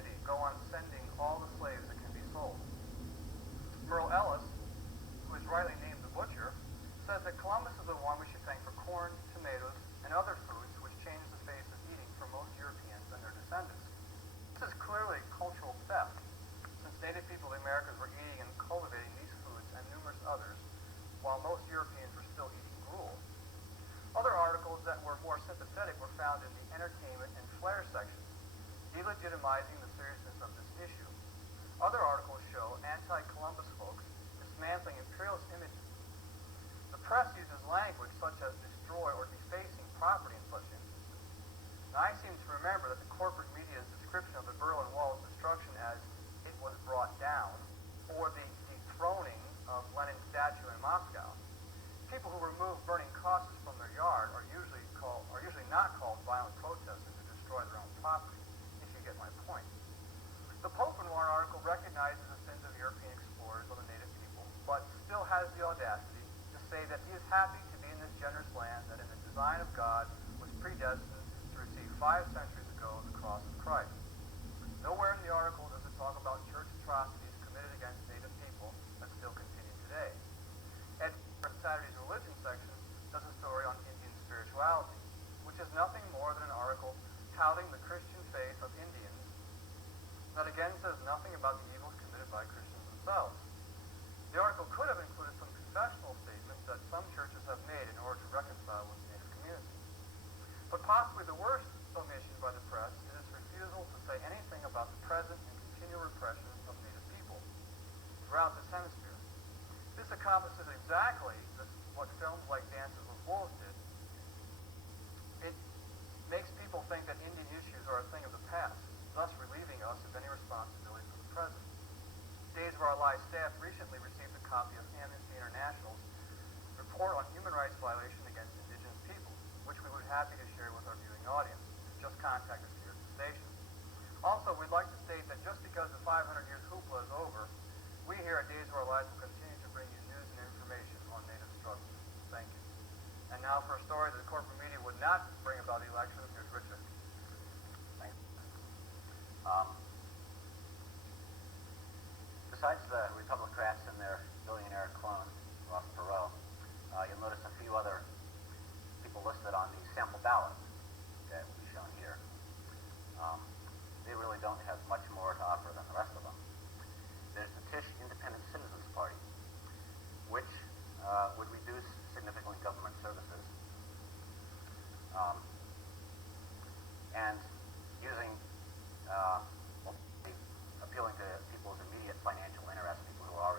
opportunity go on sending all the slaves that can be sold. Merle Ellis, who is rightly named the butcher, says that Columbus is the one we should thank for corn, tomatoes, and other foods which changed the face of eating for most Europeans and their descendants. This is clearly cultural theft, since native people of the Americas were eating and cultivating these foods and numerous others, while most Europeans were still eating gruel. Other articles that were more sympathetic were found in the entertainment and flair sections, delegitimizing the seriousness of this issue. Other articles show anti-Columbus folks dismantling imperialist images. The press uses language such as destroy or defacing property in such instances. Now, I seem to remember that the corporate media's description of the Berlin Wall's destruction as it was brought down, or the dethroning of Lenin's statue in Moscow. People who remove burning crosses from their yard are usually not called violent protesters who destroy their own property, if you get my point. The Pope in one article recognizes the sins of European explorers on the native people, but still has the audacity to say that he is happy to be in this generous land that in the design of God was predestined to receive 5 centuries ago the cross of Christ. Nowhere in the article does it talk about church atrocities committed against native people that still continue today. Ed in Saturday's religion section does a story on Indian spirituality, which is nothing more than an article touting the Christian faith of Indians that again says nothing about the evils committed by Christians themselves. The article could have included some confessional statements that some churches have made in order to reconcile with the native community. But possibly the worst omission by the press is its refusal to say anything about the present and continual repression of native people throughout this hemisphere. This accomplishes exactly what films like Dances with Wolves did. It makes people think that Indian issues are a thing of the past, thus relieving us of any responsibility for the present. Days of Our Lives staff recently received a copy of Amnesty International's report on human rights violation against indigenous people, which we would be happy to share with our viewing audience. Just contact us here at the station. Also, we'd like to state that just because the 500 years hoopla is over, we here at Days of Our Lives will continue to bring you news and information on native struggles. Thank you. And now for a story that the corporate media would not bring about the election, here's Richa. Thanks. Besides the Republicrats and their billionaire clone, Ross Perot, you'll notice a few other people listed on the sample ballot that will be shown here. They really don't have much more to offer than the rest of them. There's the Tisch Independent Citizens Party, which would reduce significantly government services and using appealing to people's immediate financial interests, people who are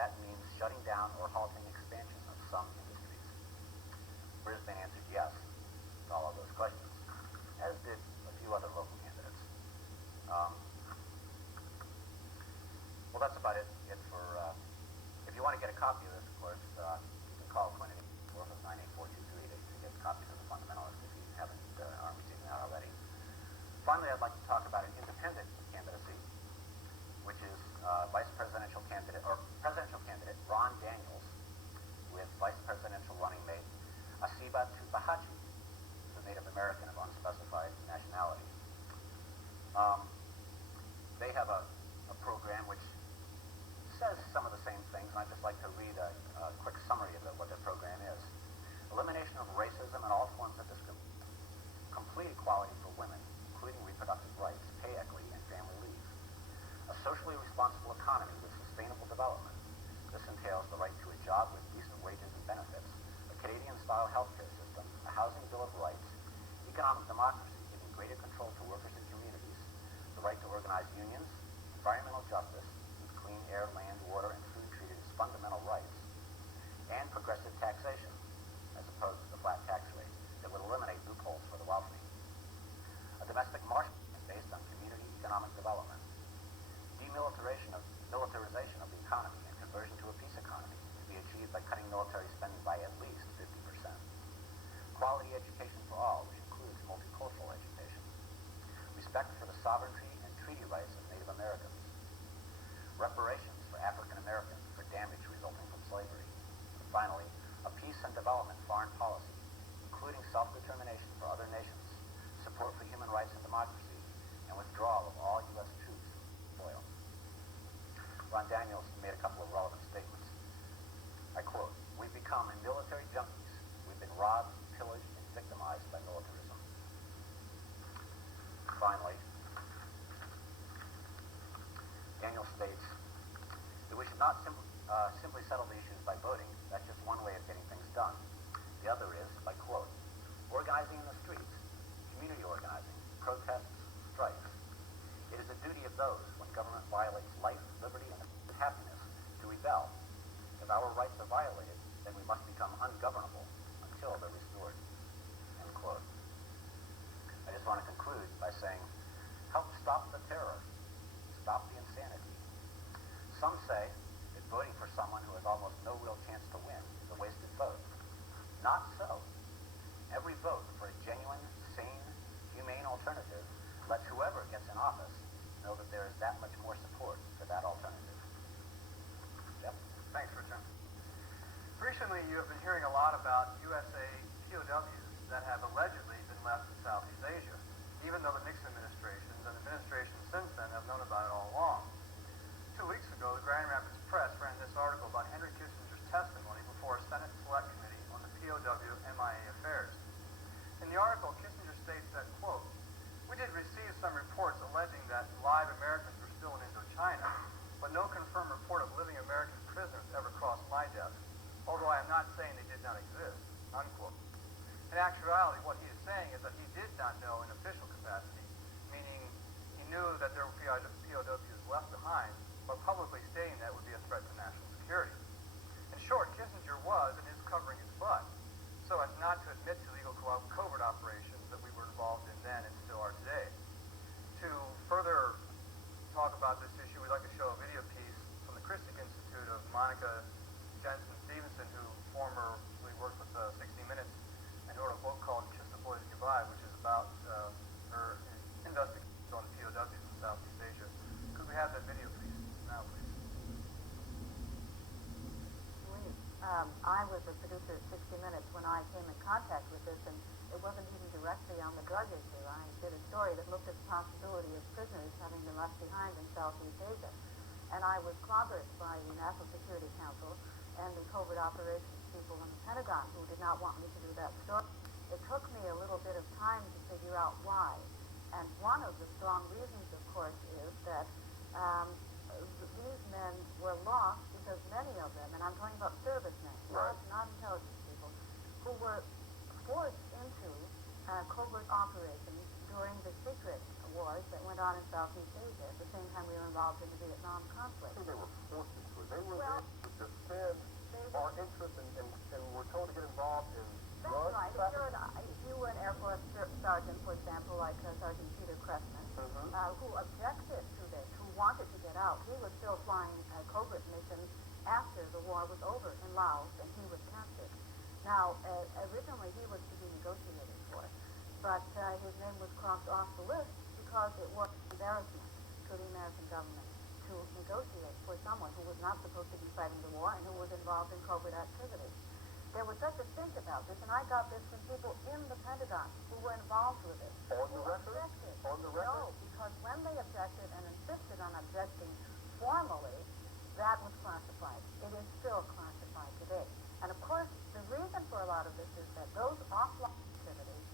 that means shutting down or halting expansion of some industries? Brisbane answered yes to all of those questions, as did a few other local candidates. Well, that's about it for, if you want to get a copy of this, of course, you can call Quinn at 845-984-2288 to get copies of the Fundamentalist if you aren't receiving that already. Finally, I'd like to talk about an independent candidacy, which is presidential candidate Ron Daniels with vice presidential running mate Asiba Tupahache, who's a Native American of unspecified nationality. They have a program which says some of the same things, and I'd just like to read a quick summary of what their program is. Elimination of racism and all forms of discrimination. Complete equality for women, including reproductive rights, pay equity, and family leave. A socially responsible economy with sustainable development. This entails the right to a job with decent wages and benefits, a Canadian-style healthcare system, a housing bill of rights, economic democracy giving greater control to workers and communities, the right to organize unions, environmental justice, with clean air, land, water, and food treated as fundamental rights, and progressive taxation, as opposed to the flat tax rate, that would eliminate loopholes for the wealthy. A domestic market based on community economic development. Demilitarization of the economy and conversion to a peace economy to be achieved by cutting military spending by at least 50%. Quality education for all, which includes multicultural education. Respect for the sovereignty and treaty rights of Native Americans. Reparations for African Americans for damage resulting from slavery. And finally, a peace and development foreign policy, including self-determination for other nations, support for human rights and democracy, and withdrawal of all U.S. troops from oil. Ron Daniels made a couple of relevant statements. I quote, "We've become military junkies. We've been robbed, pillaged, and victimized by militarism." Finally, Daniels states that we should not simply settle the issues by voting. That's just one way of getting things done. The other is, by quote, "Organizing in the streets, community organizing, protests, strikes. It is the duty of those when government violates life, liberty, and happiness to rebel. If our rights are violated, then we must become ungovernable until they're restored." End quote. I just want to conclude by saying, help stop the terror. Stop the insanity. Some say that voting for someone who has almost no real chance to win is a wasted vote. Not so. Every vote for a genuine, sane, humane alternative lets whoever gets in office know that there is that much more support for that alternative. Yep. Thanks, Richa. Recently, you have been hearing a lot about USA POWs that have allegedly been left in Southeast Asia, even though the Nixon administrations and administrations since then have known about it all along. 2 weeks ago, the Grand Rapids Press ran this article about Henry Kissinger's testimony before a Senate Select Committee on the POW MIA affairs. In the article, Kissinger states that, quote, "We did receive some reports alleging that live Americans were still in Indochina, but no confirmed report of living American prisoners ever crossed my desk, although I am not saying they did not exist," unquote. In actuality, what he is saying is that he did not know in official capacity, meaning he knew that there were POWs left behind, but publicly stating that would be a threat to national security. In short, Kissinger was and is covering his butt, so as not to admit to legal covert operations that we were involved in then and still are today. To further talk about this issue, we'd like to show a video piece from the Christic Institute of Monika Jensen-Stevensen, who formerly worked with 60 Minutes and wrote a book called Kiss the Boys Goodbye, which is about her investigations on the POWs in Southeast Asia. Could we have that video, please? Now, please. I was a producer at 60 Minutes when I came in contact with this, and it wasn't even directly on the drug issue. I did a story that looked at the possibility of prisoners having been left behind in Southeast Asia. And I was clobbered by the National Security Council and the covert operations people in the Pentagon who did not want me to do that story. It took me a little bit of time to figure out why. And one of the strong reasons, of course, is that these men were lost because many of them, and I'm talking about servicemen, Right. not intelligence people, who were forced into covert operations during the secret wars that went on in Southeast Asia at the same time we were involved in the Vietnam conflict. I think they were forced into were. They were Well, there to defend our interests and were told to get involved in that's drugs. right. If you were an Air Force sergeant, for example, like Sergeant Peter Cressman, who objected to this, who wanted to get out, he was still flying covert missions after the war was over in Laos, and he was captured. Now, originally he was to be negotiated for, but his name was crossed off the list because it was an embarrassment to the American government to negotiate for someone who was not supposed to be fighting the war and who was involved in covert activities. There was such a stink about this, and I got this from people in the Pentagon who were involved with it. On the record? Objected. On the record? No, because when they objected and insisted on objecting formally, that was classified. It is still classified today. And of course, the reason for a lot of this is that those offline activities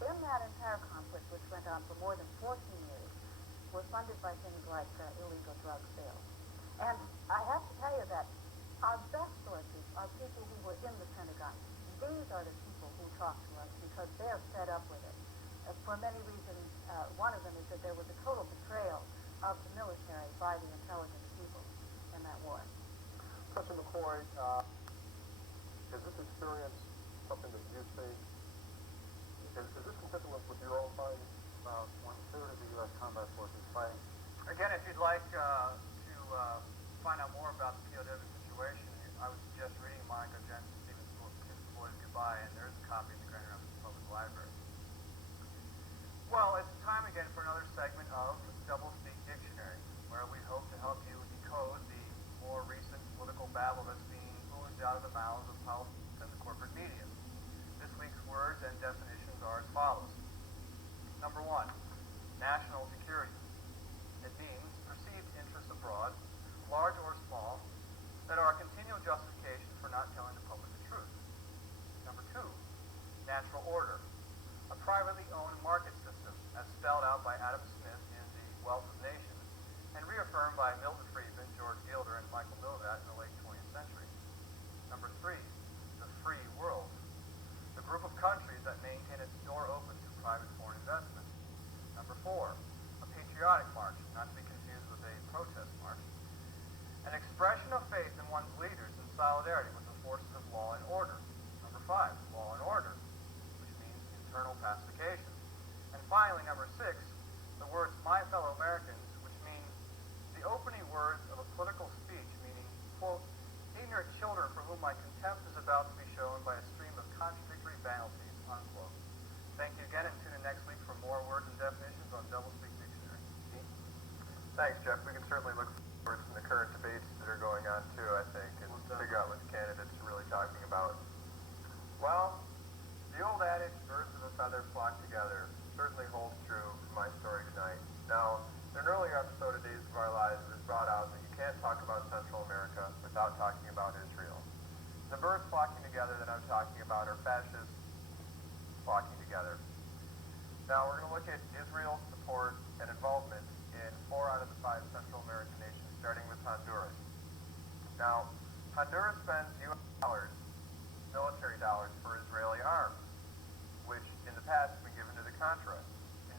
in that entire conflict, which went on for more than 14 years, were funded by things like illegal drug sales. And I have to tell you that our best sources are people who were in the Pentagon. These are the people who talk to us because they're fed up with it. For many reasons, one of them is that there was a total betrayal of the military by the intelligence people in that war. Professor McCoy, is this experience something that you think, is this consistent with your own findings? About 1/3 of the U.S. combat force is fighting. Again, if you'd like to find out more about the POW situation, I would suggest reading Monika Jensen-Stevensen's Boys Goodbye, and there's a copy in the Grand Rapids Public Library. Well, it's time again for another segment of Doublespeak Dictionary, where we hope to help you decode the more recent political babble that's being oozed out of the mouths of politicians and the corporate media. This week's words and definitions are as follows. Number 1, national security. It means perceived interests abroad, large or small, that are a continual justification for not telling the public the truth. Number 2, natural order. A privately owned market system, as spelled out by Adam Smith in The Wealth of Nations, and reaffirmed by Milton Friedman, George Gilder, and Michael Novat in the late 20th century. Number 3, the free world. The group of countries that maintain its door open to private foreign investment. Number 4, a patriotic march, not to be confused with a protest march. An expression of faith in one's leaders in solidarity with the forces of law and order. Number 5, law and order, which means internal pacification. And finally, number 6, the words my fellow Americans, which means the opening words of a political speech, meaning, quote, ignorant children for whom my contempt is about to be shown by a stream of contradictory banalities, unquote. Thank you again, and tune in next week for more words and definitions on Doublespeak Dictionary. Thanks, Jeff. We can certainly look forward to the current debates that are going on, too, I think, and figure out what the candidates are really talking about. Well, the old adage, birds of a feather flock together, certainly holds true for my story tonight. Now, in an earlier episode of Days of Our Lives, it was brought out that you can't talk about Central America without talking about Israel. The birds flocking together that I'm talking about are fascists flocking together. Now, we're going to look at Israel's support and involvement in 4 out of the 5 Central American nations, starting with Honduras. Now, Honduras spends U.S. dollars, military dollars, for Israeli arms, which in the past have been given to the Contras,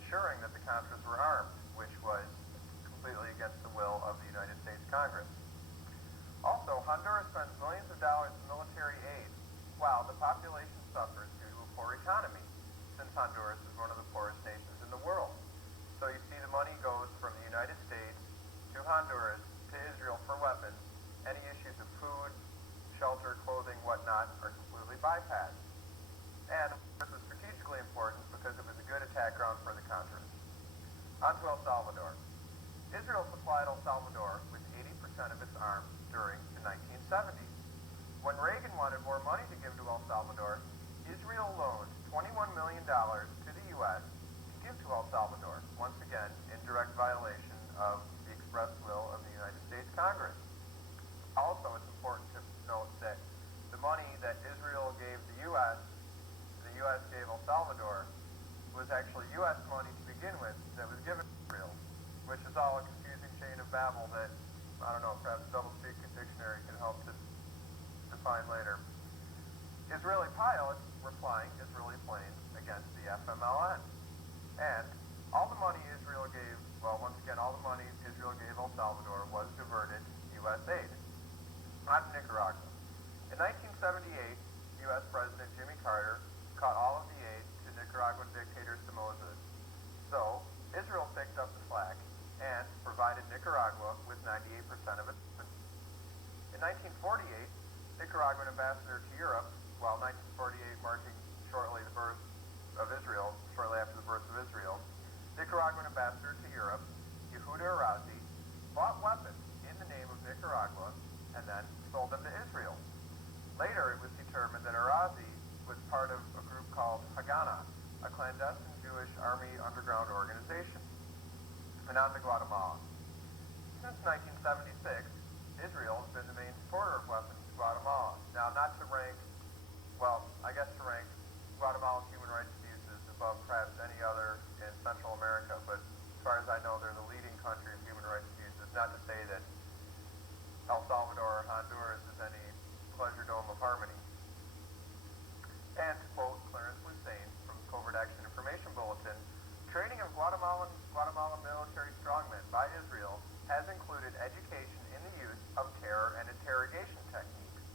ensuring that the Contras were armed, which was completely against the will of the United States Congress. Also, Honduras spends millions of dollars in military aid, while the population suffers due to a poor economy, since Honduras is one of the poorest nations in the world. So you see the money goes from the United States to Honduras to Israel for weapons. Any issues of food, shelter, clothing, whatnot are completely bypassed. And this was strategically important because it was a good attack ground for the Contras. On to El Salvador. Israel supplied El Salvador with 80% of its arms during the 1970s. When Reagan wanted more money to give to El Salvador, Israel loaned $21 million to the U.S. to give to El Salvador, once again in direct violation of the express will of the United States Congress. Also, it's important to note that the money that Israel gave the U.S. gave El Salvador, was actually U.S. money to begin with that was given to Israel, which is all a confusing chain of babble that, I don't know, perhaps Doublespeak Dictionary can help to define later. Israeli pilots were flying Israeli planes against the FMLN. And all the money Israel gave, well, once again, all the money Israel gave El Salvador was diverted U.S. aid. Nicaragua. In 1978, U.S. President Jimmy Carter cut all of the aid to Nicaraguan dictator Somoza. So, Israel picked up the slack and provided Nicaragua with 98% of its food. In 1948, Nicaraguan ambassador to Europe, while 1948 marking shortly after the birth of Israel, Nicaraguan ambassador to Europe, Yehuda Arazi, bought weapons in the name of Nicaragua and then sold them to Israel. Later, it was determined that Arazi was part of a group called Haganah, a clandestine Jewish army underground organization. And on to Guatemala. Since 1976, Israel has been the main supporter of weapons to Guatemala. Now, not to rank, to rank Guatemala's human rights abuses above perhaps any other in Central America, but as far as I know, they're the leading country of human rights abuses. Not to say that El Salvador or Honduras is any pleasure dome of harmony. And to quote Clarence Hussein from Covert Action Information Bulletin, training of Guatemalan military strongmen by Israel has included education in the use of terror and interrogation techniques,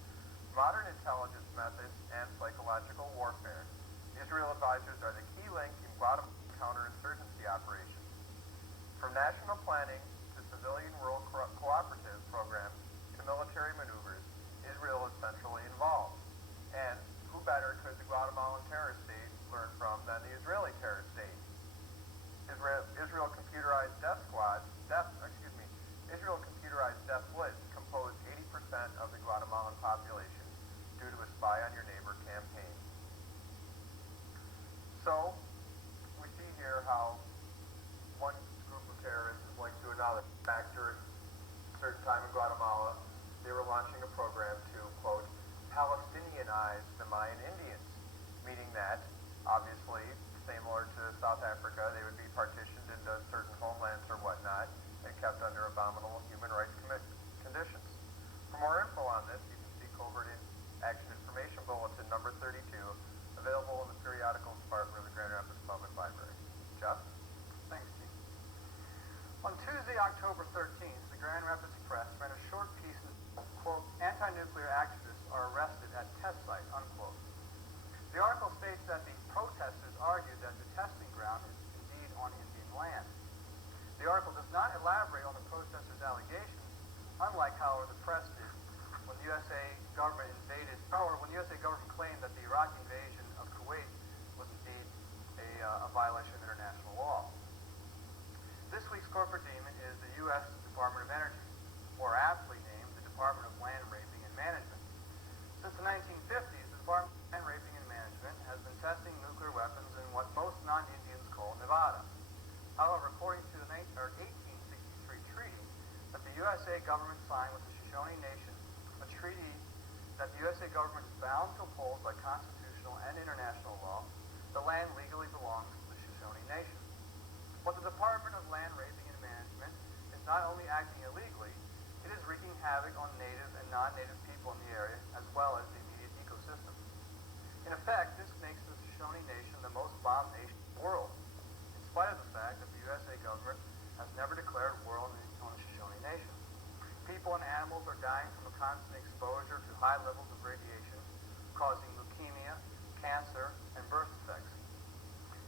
modern intelligence methods, and psychological warfare. Israel advisors are the key link in Guatemalan counterinsurgency operations. From national planning to civilian world cooperative programs to military maneuvers, Israel is centrally involved. And who better could the Guatemalan terrorist state learn from than the Israeli terrorist state? Israel computerized death lists composed 80% of the Guatemalan population due to a spy on your neighbor campaign. So, we see here how one group of terrorists is linked to another. Back during a certain time in Guatemala, they were launching a program to, quote, Palestinianize the Mayan Indians, meaning that, obviously, similar to South Africa, they would be partitioned into certain homelands or whatnot and kept under abominable human rights conditions. For more info on this, you can see Covert Action Information Bulletin number 32, available in the periodicals department of the Grand Rapids Public Library. Jeff? Thanks, Gene. On Tuesday, October 13th, the Grand Rapids Press ran a short piece entitled, quote, Anti-nuclear activists are arrested at test site, unquote. The article states that the protesters argued that the testing ground is indeed on Indian land. The article does not elaborate on the protesters' allegations, unlike, however, the press did when the USA government claimed that the Iraqi invasion of Kuwait was indeed a violation of international law. This week's corporate demon is the U.S. Department of Energy, or aptly named the Department of Land Raping and Management. Since the 1950s, the Department of Land Raping and Management has been testing nuclear weapons in what most non-Indians call Nevada. However, according to the 1863 treaty that the USA government signed with the Shoshone Nation, a treaty that the USA government is bound to uphold by constitutional and international law, the land legally belongs to the Shoshone Nation. But the Department of Land Raping and Management is not only acting illegally, it is wreaking havoc on native and non-native people in the area, as well as the immediate ecosystem. In effect, this makes the Shoshone Nation the most bombed nation in the world, in spite of the fact that the USA government has never declared war on the Shoshone Nation. People and animals are dying from a constant exposure to high levels of radiation, causing leukemia, cancer, and birth defects.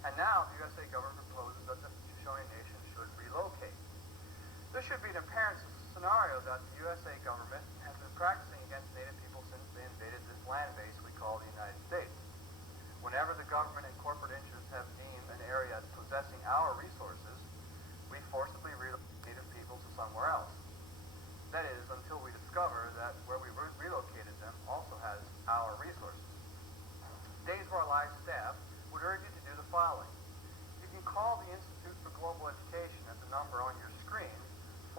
And now the USA government proposes that the Shoshone Nation should relocate. This should be an apparent scenario that the USA government has been practicing against Native people since they invaded this land base we call the United States. Whenever the government and corporate interests have deemed an area as possessing our resources, we forcibly relocate Native people to somewhere else. That is, until we discover that where we relocated them also has our resources. Days of Our Lives staff would urge you to do the following. You can call the Institute for Global Education at the number on your screen,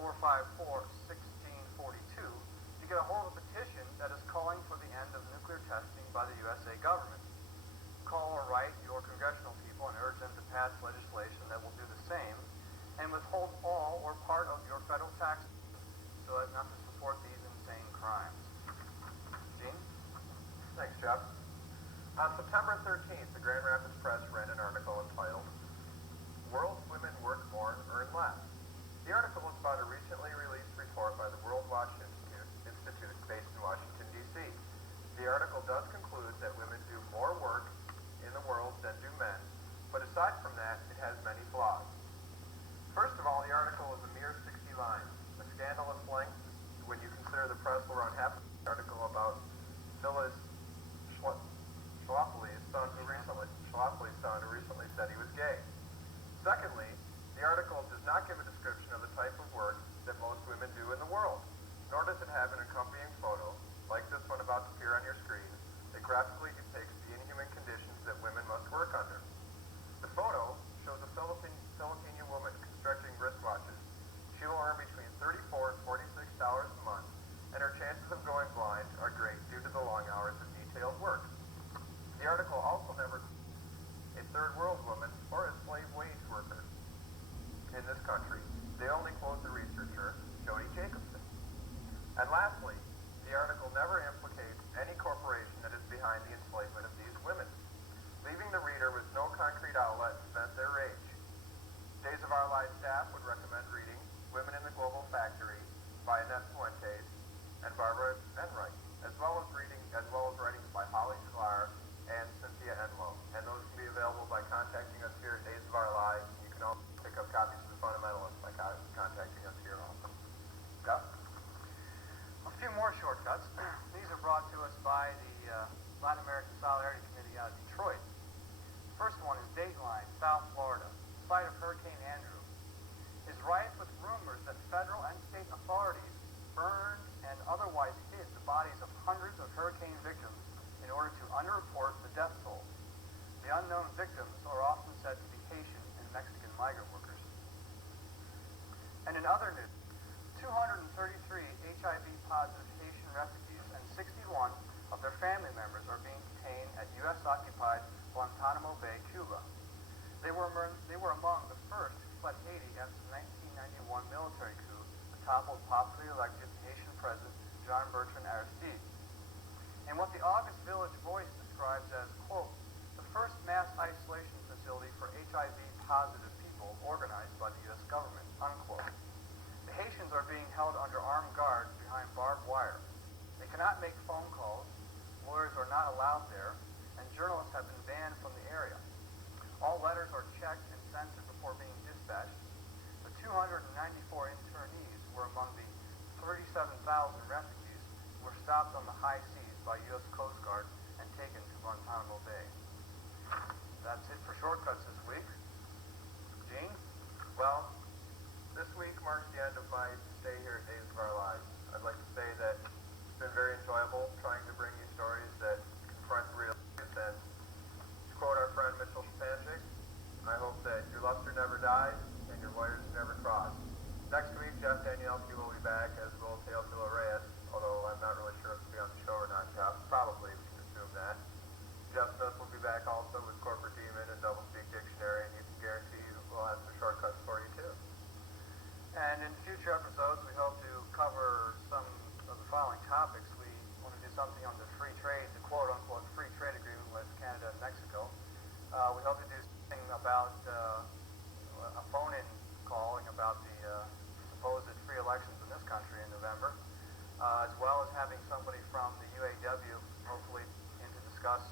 454-1642, to get a hold of a petition that is calling for the end of nuclear testing by the USA government. Call or write your congressional people and urge them to pass legislation that will do the same and withhold all or part of your federal taxes so as not to support these insane crimes. Gene? Thanks, Jeff. On September 13th, the Grand Rapids Press ran an article entitled, World's Women Work More and Earn Less. The article was about a recently released report by the World Watch Institute based in Washington, a grade due to the long hours of detailed work. The article also never a third world woman or a slave wage worker in this country. They only quote the researcher, Jody Jacobson. And lastly, the article never implicates any corporation that is behind the enslavement of these women, leaving the reader with no concrete outlet to vent their rage. Days of Our Lives staff would recommend reading Women in the Global Factory by Annette Fuentes and Barbara Enright, as well as writings by Holly Sklar and Cynthia Enlow. And those can be available by contacting us here at Days of Our Lives. You can also pick up copies of The Fundamentalists by contacting us here also. Jeff? A few more shortcuts. These are brought to us by the Latin American Solidarity Committee out of Detroit. First one is Dateline, South Florida, site of Hurricane Andrew, is rife with rumors that federal and state authorities burned and otherwise hid the bodies of hundreds of hurricane victims in order to underreport the death toll. The unknown victims are often said to be Haitian and Mexican migrant workers. And in other news, 233 HIV-positive Haitian refugees and 61 of their family members are being detained at U.S.-occupied Guantanamo Bay, Cuba. They were among the first who fled Haiti after the 1991 military coup that toppled popularly elected Haitian President Jean Bertrand Aristide. In what the August Village Voice describes as, quote, the first mass isolation facility for HIV-positive people organized by the U.S. government, unquote. The Haitians are being held under armed guard behind barbed wire. They cannot make phone calls, lawyers are not allowed there, and journalists have been banned from the area. All letters are checked and censored before being dispatched. The 294 internees were among the 37,000 refugees who were stopped on the high seas by U.S. Coast Guard and taken to Guantanamo Bay. That's it for shortcuts this week. Gene? Well, this week marks the end of my stay here at Days of Our Lives. I'd like to say that it's been very enjoyable trying to bring you stories that confront real life. And to quote our friend Mitchell Tupahache, I hope that your luster never dies and your wires never cross. Next week, Jeff Danielski will be back, as will Teofilo Reyes, although I'm not really sure if he'll be on the show or not, Jeff. Probably, we can assume that. Jeff Smith will be back also with Corporate Demon and Doublespeak Dictionary, and he can guarantee we'll have some shortcuts for you too. And in future episodes, we hope to cover some of the following topics. We want to do something on the free trade, the quote-unquote free trade agreement with Canada and Mexico. We hope to do something about a phone-in calling about the supposed free elections in this country in November, as well as having somebody from the UAW, hopefully, in to discuss